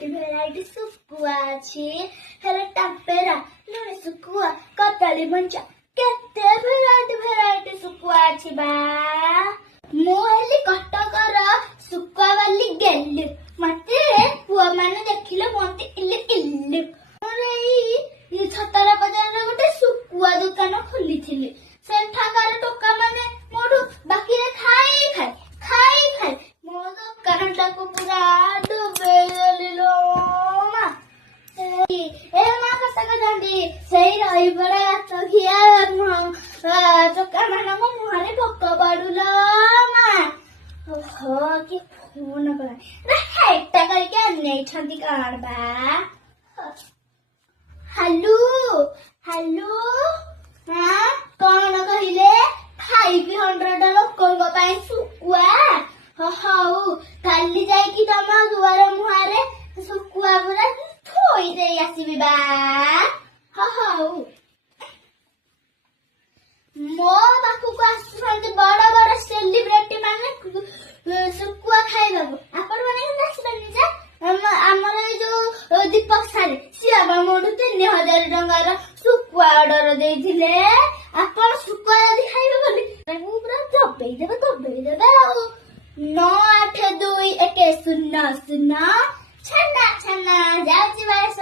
Variety ଶୁଖୁଆ ଅଛି। ହେଲେ ଟମ୍ପେରା ଲୁଣି ଶୁଖୁଆ କଦଳୀ ମଞ୍ଜା କେତେ ଭେରାଇଟି ଶୁଖୁଆ ଅଛି ବା। ମୁଁ ହେଲି କଟକର ଶୁଖୁଆ ବାଲି ଗେଲୁ। ମତେ ପୁଅ ମାନେ ଦେଖିଲେ ମତେ ଇଲି ଇଲି। ମୋର ଏଇ ଛତରା ବଜାରରେ ଗୋଟେ ଶୁଖୁଆ ଦୋକାନ ଖୋଲିଥିଲି। ସେଠାକାର ଟୋକା ମାନେ ମୋଠୁ ବାକିରେ ଖାଇ ମୋ ଦୋକାନଟାକୁ ପୁରା ଡୁବେଇ ଦେଲି ଲୋ ମା। ଏ ମା କଟକ ଯାନ୍ତି ସେଇ ରହିବଡା ଖିଆ ଟୋକା ମାନଙ୍କ ମୁହଁରେ ପୋକ ପଡୁଲୋ ମା। ଓହୋ କି ଫୋନ କଲା ହେଟା କରିକି ଅନେଇଛନ୍ତି କଣ ବା। ହାଲୁ ହାଲୁ ହଁ କଣ କହିଲେ? 500 ଲୋକଙ୍କ ପାଇଁ ଶୁଖୁଆ। ହଉ କାଲି ଯାଇକି ତମ ଦୁଆର ମୁହଁରେ ଶୁଖୁଆ ପୁରା ଥୋଇ ଦେଇ ଆସିବି ବା। ହଉ ମୋ ପାଖକୁ ଆସୁଛନ୍ତି ବଡ ବଡ ସେଲିବ୍ରିଟି ମାନେ ଶୁଖୁଆ ଖାଇବାକୁ। ଆପଣ ମାନେ କେମିତି ଆସିବେନି ଯେ? ଆମର ଏଇ ଯୋଉ ଦୀପକ ସାରେ ସିଏ ମୋଠୁ 3000 ଟଙ୍କାର ଶୁଖୁଆ ଅର୍ଡର ଦେଇଥିଲେ। ଆପଣ ଶୁଖୁଆ ଯଦି ଖାଇବେ ବୋଲି ମୁଁ ପୁରା ଦବେଇ ଦେବେ ଆଉ। 9821000 ଛାନା ଯାଉଛି ବାସ।